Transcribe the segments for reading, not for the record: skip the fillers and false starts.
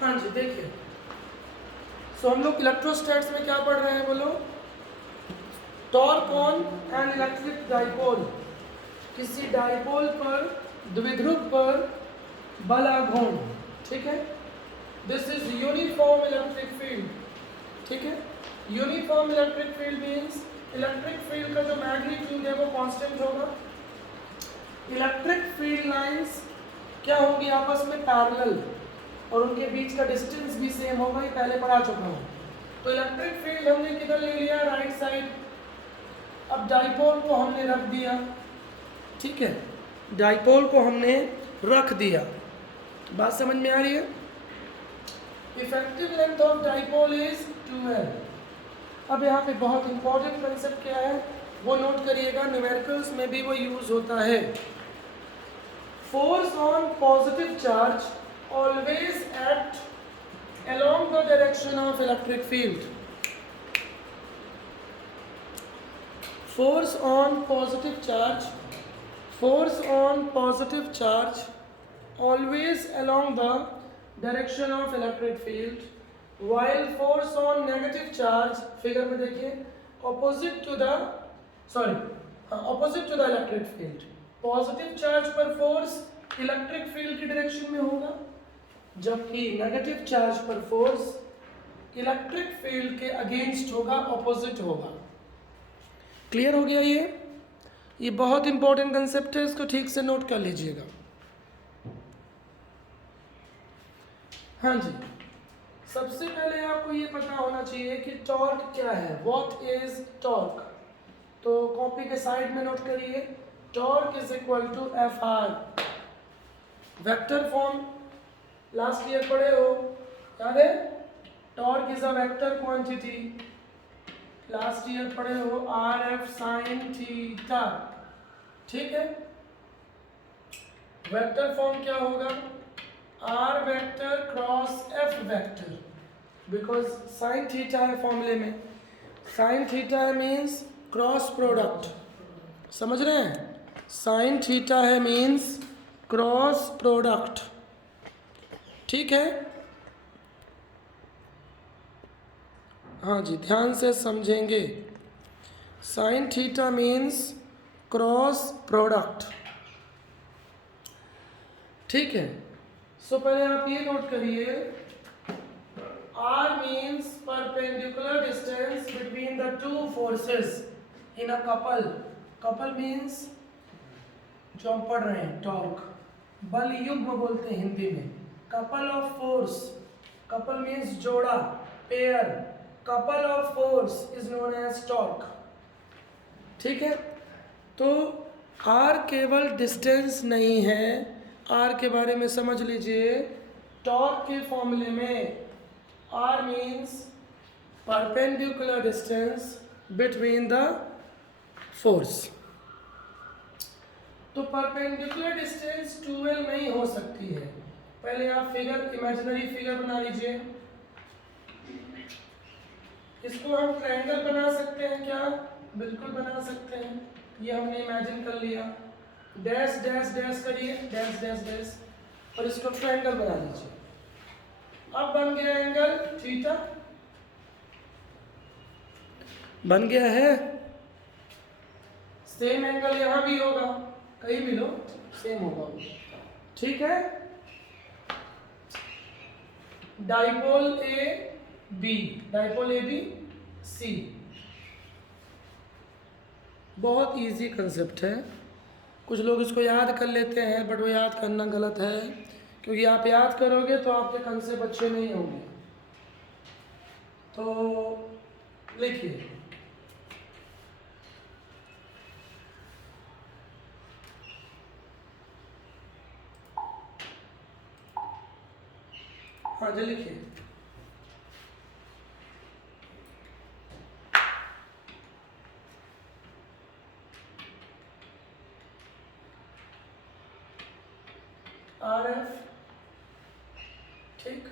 हाँ जी देखिए, सो हम लोग इलेक्ट्रोस्टैट्स में क्या पढ़ रहे हैं बोलो? Torque on an electric dipole, किसी डाइपोल पर, द्विध्रुव पर बल आघूर्ण, ठीक है। This is uniform electric field, ठीक है। Uniform electric field means electric field का जो मैग्नीट्यूड है वो कांस्टेंट होगा। इलेक्ट्रिक फील्ड लाइंस क्या होंगी? आपस में पैरेलल, और उनके बीच का डिस्टेंस भी सेम होगा, ये पहले पढ़ा चुका हूँ। तो इलेक्ट्रिक फील्ड हमने किधर ले लिया? Right side. अब डाइपोल को हमने रख दिया, ठीक है, डाइपोल को हमने रख दिया। बात समझ में आ रही है? Effective length of dipole is 2L। अब यहाँ पे बहुत इंपॉर्टेंट कंसेप्ट क्या है वो नोट करिएगा, न्यूमेरिकल्स में भी वो यूज होता है। Force on positive charge always act along the direction of electric field. Force on positive charge always along the direction of electric field, while force on negative charge, figure में देखिए, opposite to the electric field. Positive charge पर force electric field की direction में होगा, जबकि negative charge पर force electric field के against होगा, ऑपोजिट होगा। क्लियर हो गया? ये बहुत इंपॉर्टेंट कंसेप्ट है, इसको ठीक से नोट कर लीजिएगा। हाँ जी, सबसे पहले आपको ये पता होना चाहिए कि टॉर्क क्या है। What is torque? तो कॉपी के साइड में नोट करिए, torque is equal to Fr। Vector form last year पढ़े हो, याद है? Torque is a vector quantity, last year पढ़े हो, RF sin थीटा, ठीक है। वेक्टर फॉर्म क्या होगा? R vector cross F vector, because sin theta है फॉर्मूले में, sin थीटा है मीन्स क्रॉस प्रोडक्ट, समझ रहे हैं? sin थीटा है मीन्स क्रॉस प्रोडक्ट, ठीक है। हाँ जी, ध्यान से समझेंगे, sin theta means cross product, ठीक है। सो पहले आप ये नोट करिए, R means perpendicular distance between the two forces in a couple. couple means जो हम पढ़ रहे हैं टॉर्क, बल युग्म बोलते हैं हिंदी में। couple of force, couple means जोड़ा, pair, couple of force is known as torque, ठीक है। तो R केवल डिस्टेंस नहीं है, R के बारे में समझ लीजिए। टॉर्क के फॉर्मूले में R means perpendicular distance between the force। तो परपेंडिकुलर डिस्टेंस 2L नहीं हो सकती है। पहले आप फिगर, इमेजिनरी फिगर बना लीजिए। इसको हम ट्रायंगल बना सकते हैं क्या? बिल्कुल बना सकते हैं। ये हमने इमेजिन कर लिया, डैश डैश डैश करिए, डैश डैश डैश, और इसको ट्रायंगल बना लीजिए। अब बन गया एंगल थीटा, बन गया है। सेम एंगल यहां भी होगा, कहीं भी लो सेम होगा, ठीक है। Dipole A B, dipole A B C, बहुत इजी कंसेप्ट है। कुछ लोग इसको याद कर लेते हैं, बट वो याद करना गलत है, क्योंकि आप याद करोगे तो आपके कंसेप्ट अच्छे नहीं होंगे। तो लिखिए, हाँ जी लिखिए, RF, ठीक,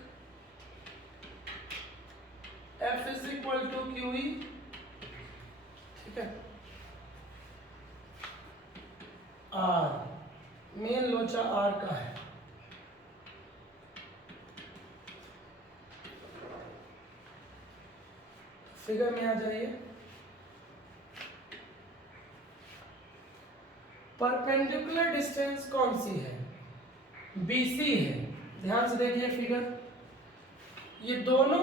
F is equal to QE, ठीक है। R मेन लोचा R का है, फिगर में आ जाइए। परपेंडिकुलर डिस्टेंस कौन सी है? BC है। ध्यान से देखिए फिगर, ये दोनों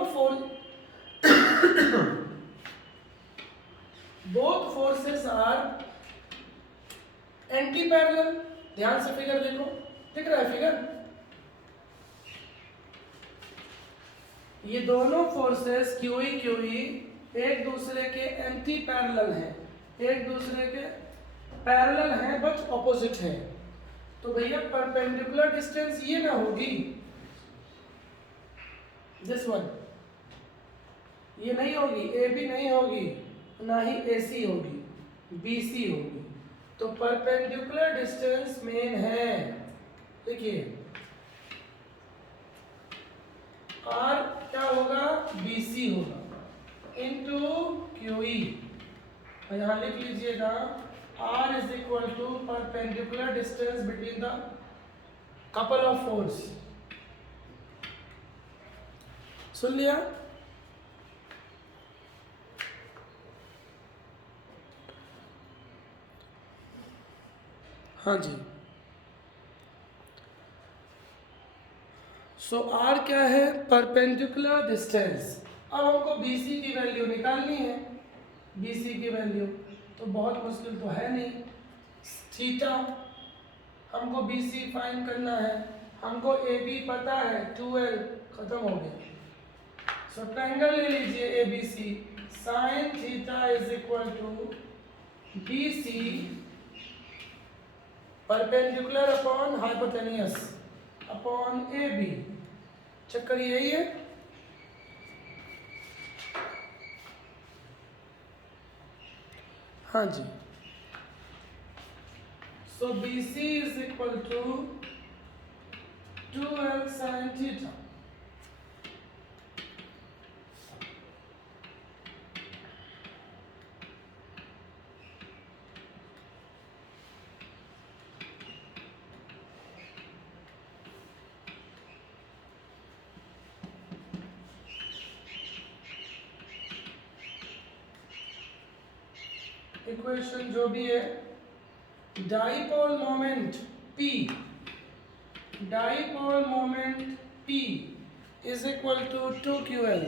both forces are antiparallel. ध्यान से फिगर देखो, दिख रहा है फिगर? ये दोनों फोर्सेस QE एक दूसरे के एंटी पैरेलल हैं, एक दूसरे के पैरेलल हैं बट ऑपोजिट हैं। तो भैया परपेंडिकुलर डिस्टेंस ये ना होगी, दिस वन, ये नहीं होगी, AB नहीं होगी, ना ही AC होगी, BC होगी। तो परपेंडिकुलर डिस्टेंस मेन है, देखिए R क्या होगा? BC होगा इंटू QE। और यहाँ लिख लीजिएगा R is equal to perpendicular distance between the couple of force. सुन लिया? हाँ जी। सो R क्या है? Perpendicular distance. अब हमको BC की वैल्यू निकालनी है। BC की वैल्यू तो बहुत मुश्किल तो है नहीं, थीटा हमको BC फाइंड करना है, हमको AB पता है 2L, खत्म हो गया। सो ट्रायंगल ले लीजिए ABC, sine theta is equal to BC perpendicular upon hypotenuse upon AB। चक्कर यही है। हाँ जी। So BC is equal to 2L sin theta. Equation जो भी है, dipole moment P, dipole moment P is equal to 2QL।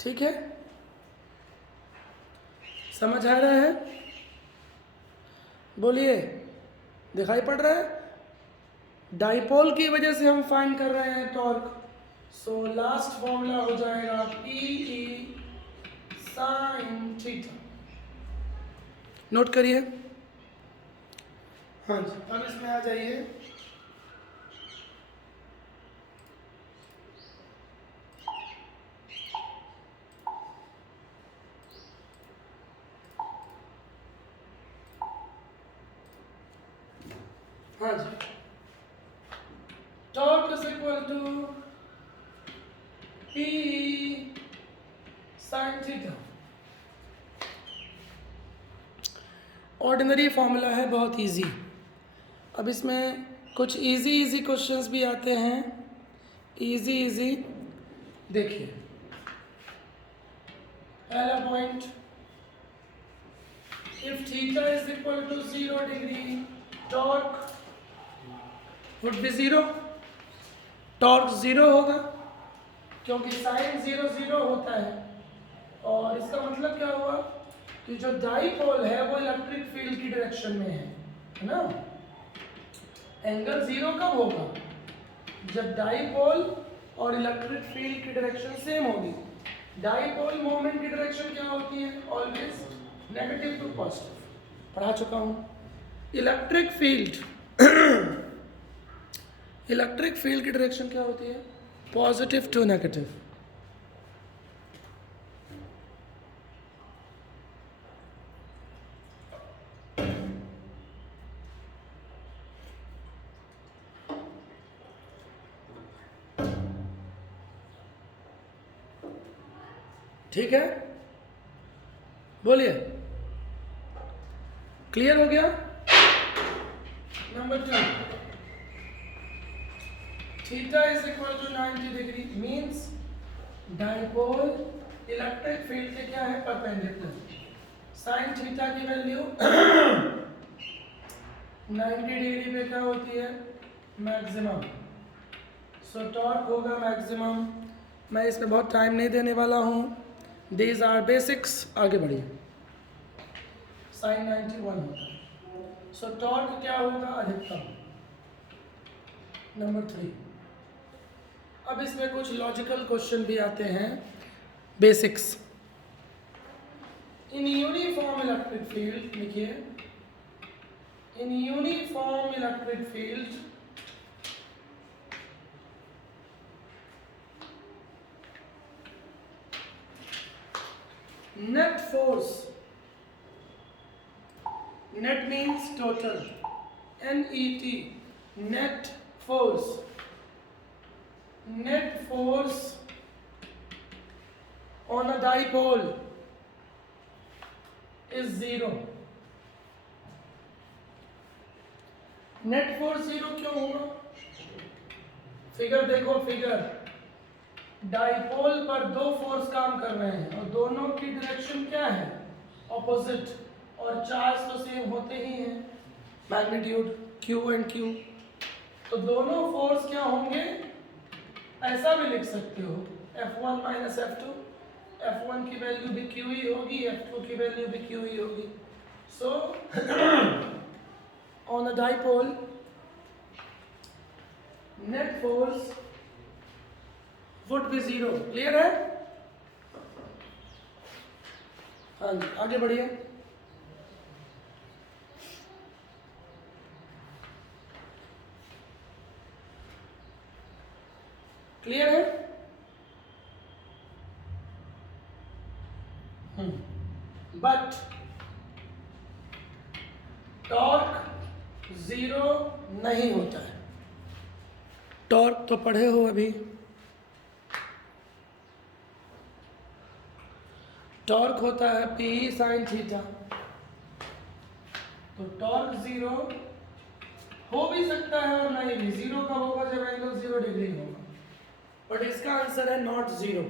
ठीक है, समझ आ रहा है? बोलिए, दिखाई पड़ रहा है? डाइपोल की वजह से हम फाइंड कर रहे हैं टॉर्क। सो लास्ट फॉर्मूला हो जाएगा PE साइन थीटा। नोट करिए। हाँ जी, अब इसमें आ जाइए। हाँ जी, torque is equal to PE sine theta. Ordinary formula है, बहुत इजी। अब इसमें कुछ इजी क्वेश्चंस भी आते हैं, इजी। देखिए पहला point, if theta is equal to 0 degree torque would be 0। Torque 0 होगा क्योंकि साइन 0 होता है। और इसका मतलब क्या हुआ कि जो डाइपोल है वो इलेक्ट्रिक फील्ड की डायरेक्शन में है ना। एंगल 0 कब होगा? जब डाइपोल और इलेक्ट्रिक फील्ड की डायरेक्शन सेम होगी। डाइपोल मोमेंट की डायरेक्शन क्या होती है? Always negative to positive. पढ़ा चुका हूँ। इलेक्ट्रिक फील्ड इलेक्ट्रिक फील्ड की डायरेक्शन क्या होती है? Positive to negative. ठीक है, बोलिए, क्लियर हो गया? Number 2, theta is equal to 90 degree means dipole electric field के क्या है, परपेंडिकुलर। साइन थीटा की वैल्यू 90 डिग्री पे क्या होती है, मैक्सिमम। सो टॉर्क होगा मैक्सिमम। मैं इसमें बहुत टाइम नहीं देने वाला हूँ, दीज आर बेसिक्स। आगे बढ़िए। साइन 91 होता है। सो टॉर्क क्या होगा, अधिकतम। नंबर 3। अब इसमें कुछ लॉजिकल क्वेश्चन भी आते हैं, basics. In uniform electric field, लिखिए, in uniform electric field net force, net means total, NET, net force, net force on a dipole is 0. net force 0 क्यों होगा, फिगर देखो, फिगर डाइपोल पर दो फोर्स काम कर रहे हैं और दोनों की डायरेक्शन क्या है, ऑपोजिट, और चार्ज तो सेम होते ही हैं, मैग्नीट्यूड Q एंड Q। तो दोनों फोर्स क्या होंगे, ऐसा भी लिख सकते हो, F1 माइनस F2। F1 की वैल्यू भी Q ही होगी, F2 की वैल्यू भी Q ही होगी। So on a dipole net force would be 0। Clear है? हाँ जी, आगे बढ़िए। क्लियर है? बट टॉर्क 0 नहीं होता है। टॉर्क तो पढ़े हो अभी, टॉर्क होता है P साइन थीटा। तो टॉर्क 0 हो भी सकता है और नहीं भी। 0 कब होगा, जब एंगल 0 डिग्री होगा, बट इसका आंसर है नॉट 0।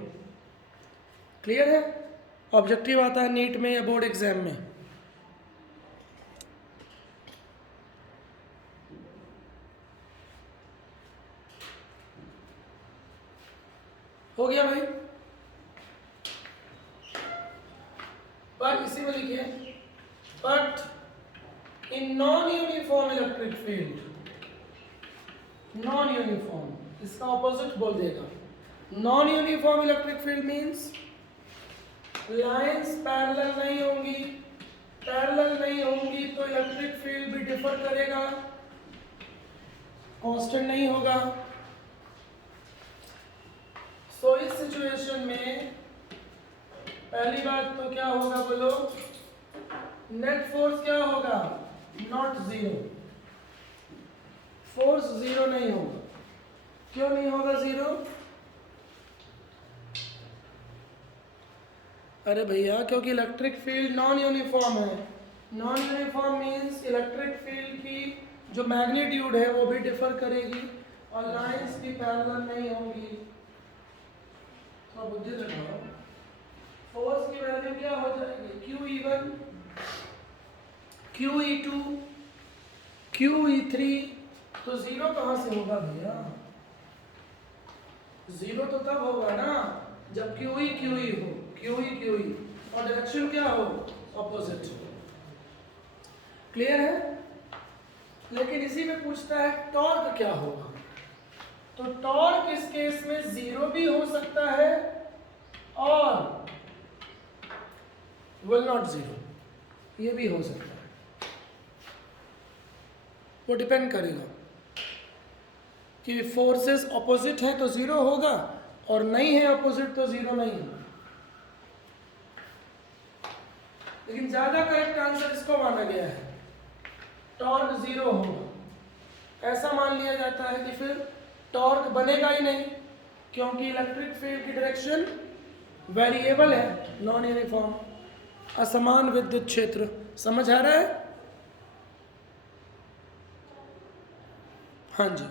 क्लियर है? ऑब्जेक्टिव आता है नीट में या बोर्ड एग्जाम में। हो गया भाई? पर इसी में लिखिए, but in non uniform electric field, non uniform, इसका ऑपोजिट बोल देगा। Non uniform electric field means lines parallel नहीं होंगी, पैरेलल नहीं होंगी तो इलेक्ट्रिक फील्ड भी डिफर करेगा, कांस्टेंट नहीं होगा। सो इस सिचुएशन में पहली बात तो क्या होगा बोलो, नेट फोर्स क्या होगा, नॉट 0। फोर्स 0 नहीं होगा। क्यों नहीं होगा 0? अरे भैया, क्योंकि इलेक्ट्रिक फील्ड नॉन यूनिफॉर्म है। Non uniform means electric field की जो मैग्नीट्यूड है वो भी डिफर करेगी और लाइंस भी पैरेलल नहीं होंगी। तो बुद्धि लगाओ, फोर्स की वैल्यू क्या हो जाएगी, QE1, QE2, QE3। तो 0 कहाँ से होगा भैया? 0 तो तब होगा ना जब QE QE हो, QE QE और डायरेक्शन क्या हो, ऑपोजिट। क्लियर है? लेकिन इसी में पूछता है टॉर्क क्या होगा। तो टॉर्क इस केस में 0 भी हो सकता है और विल नॉट 0, ये भी हो सकता है। वो डिपेंड करेगा कि फोर्सेस ऑपोजिट है तो 0 होगा और नहीं है ऑपोजिट तो 0 नहीं होगा। लेकिन ज्यादा करेक्ट आंसर इसको माना गया है, टॉर्क 0 होगा। ऐसा मान लिया जाता है कि फिर टॉर्क बनेगा ही नहीं, क्योंकि इलेक्ट्रिक फील्ड की डायरेक्शन वेरिएबल है, नॉन यूनिफॉर्म, असमान विद्युत क्षेत्र। समझ आ रहा है? हाँ जी,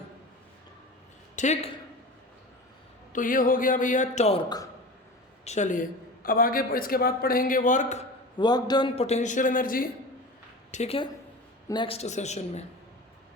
ठीक। तो ये हो गया भैया टॉर्क। चलिए अब आगे इसके बाद पढ़ेंगे वर्क डन, पोटेंशियल एनर्जी, ठीक है, नेक्स्ट सेशन में।